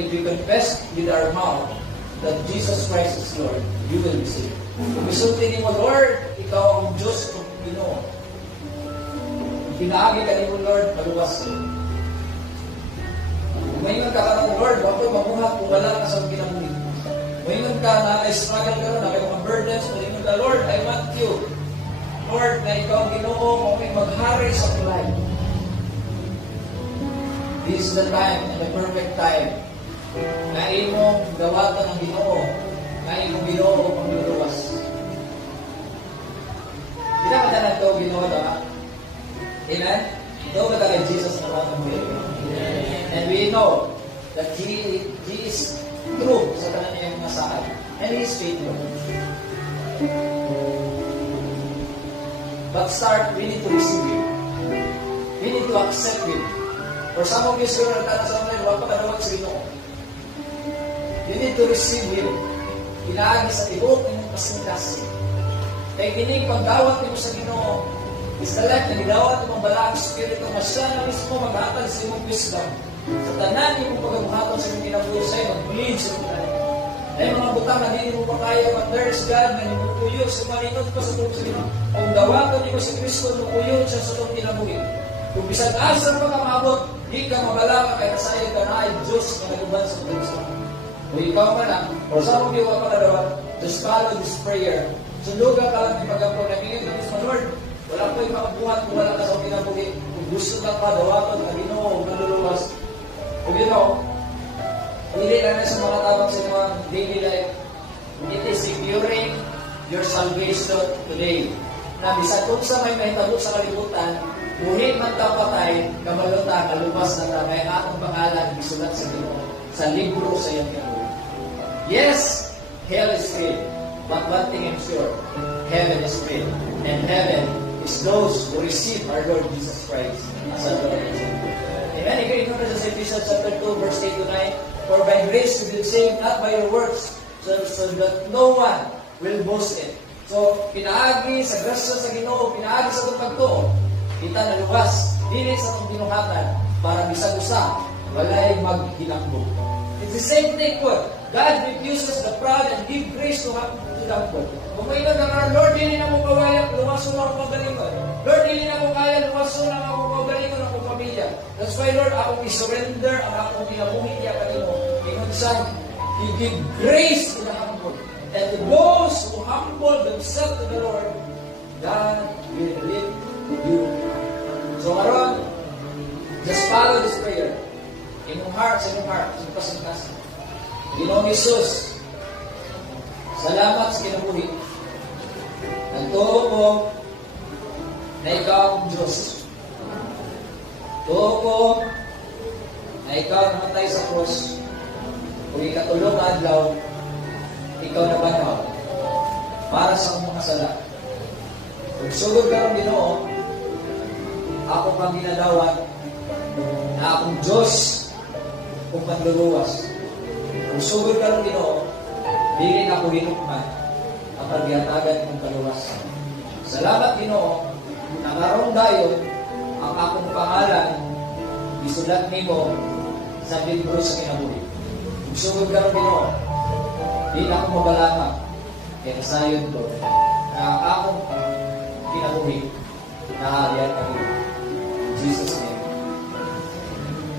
if we confess with our mouth that Jesus Christ is Lord, you will be saved. Kung isulti mo, Lord, ikaw ang Diyos ng Ginoo. Pinaagi ka mo, Lord, maluwas. Ngayon ka ng Lord, ako mabuhat kung wala ka sa kinabuhi. Ngayon ka na struggle ka na kayo mga burdens, ngayon ka, Lord, I want you. Lord, na ikaw ang Ginoo, may maghari sa tulay. This is the time, and the perfect time, na imong gawatan ng Ginoo, na imong Ginoo pangluluwas. Pinakadalan ito, Ginoo, diba? Amen? Ito ba talaga Jesus na mga muli? And we know that He is true sa kanyang mga saan. And He is faithful. But we need to receive Him. We need to accept Him. For some of you, sir, nagkata sa mga, wala pa kadawag sa Ginoo. You need to receive Him. Pinaagi sa tibok ng pasingkas. Kaya kinig pagdawat mo sa Ginoo, is the life na gidawat ng balang Espiritu na siya na mismo maghatag sa imong wisdom. Sa tanan imong pagkabuhaton sa imong kinabuhi sa imong believe sa imong ay mga butang na hindi mo pa kaya, but there is God na nimupuyo sa malinod pa sa tulong sa Ginoo. Kung dawaton niyo si Kristo, nimupuyo siya sa tulong kinabuhi. Kung bisag asa pa ka maabot, di ka mabalaka kaya nasayag ka na ay Diyos na naguban sa tulong sa Ginoo. Kung ikaw man lang, or sa mga iwa pa na daw, just follow this prayer. Sundugan ka lang yung pag-apo na hingin ka sa Lord. Wala po yung makabuhat kung wala ka sa kinabuhi. Kung gusto ka pa, dawaton ka, Ginoo, naluluwas. Kung you know, hindi lang sa mga tabang sa mga daily life. It is securing your salvation today. Na bisag kung sa may mahitabo sa kalibutan, ngunit man kapatay, kamalota, kalumas na may atong pangalan, isulat sa Ginoo, sa libro sa iyong kinabuhi. Yes, hell is real. But one thing I'm sure, heaven is real. And heaven is those who receive our Lord Jesus Christ as our Lord and Savior. Amen. Ikaw ito na sa Ephesians chapter 2, verse 8 to 9. For by grace you will be saved, not by your works, so that no one will boast it. So, pinaagi sa grasya sa Ginoo, pinaagi sa itong pagtuo, kita na luwas, dili sa itong binuhatan, para bisag usa, walay maghilakbo. It's the same thing po. God refuses the proud and give grace to the humble. Kung may nagkakaroon, Lord, dili na mo kawaya, luwaso na ako magalingon. Lord, dili na mo kaya, luwaso na ako magalingon ako pamilya. That's why, Lord, ako i-surrender ang akong pinabuhi niya kanino. Ingon siya, He give grace to the humble. And to those who humble themselves to the Lord, God will lift you. So, karon, just follow this prayer. In your heart, sa inyong heart, sa inyong pasangkas. Ginoong Jesus, salamat sa kinabuhi. Nagtuo ko na ikaw ang Diyos. Tuo ko na ikaw namatay sa krus. Kung ikatulong na adlaw, ikaw na banaw para sa akong mga sala. Kung sugod ka ng Ginoo, ako pang ginadawat na akong Diyos kung panluluwas. Kung sugod ka ng Ginoo, dili na ako hinukman ang pagihatagan kong kaluwasan. Salamat, Ginoo, na karong dayon ang akong pangalan isulat nimo sa libro sa kinabuhi. Kung sugod ka ng Ginoo, di na ako mabalaka kaya nasayon ko na ang akong kinabuhi na halian ka rin. Jesus name.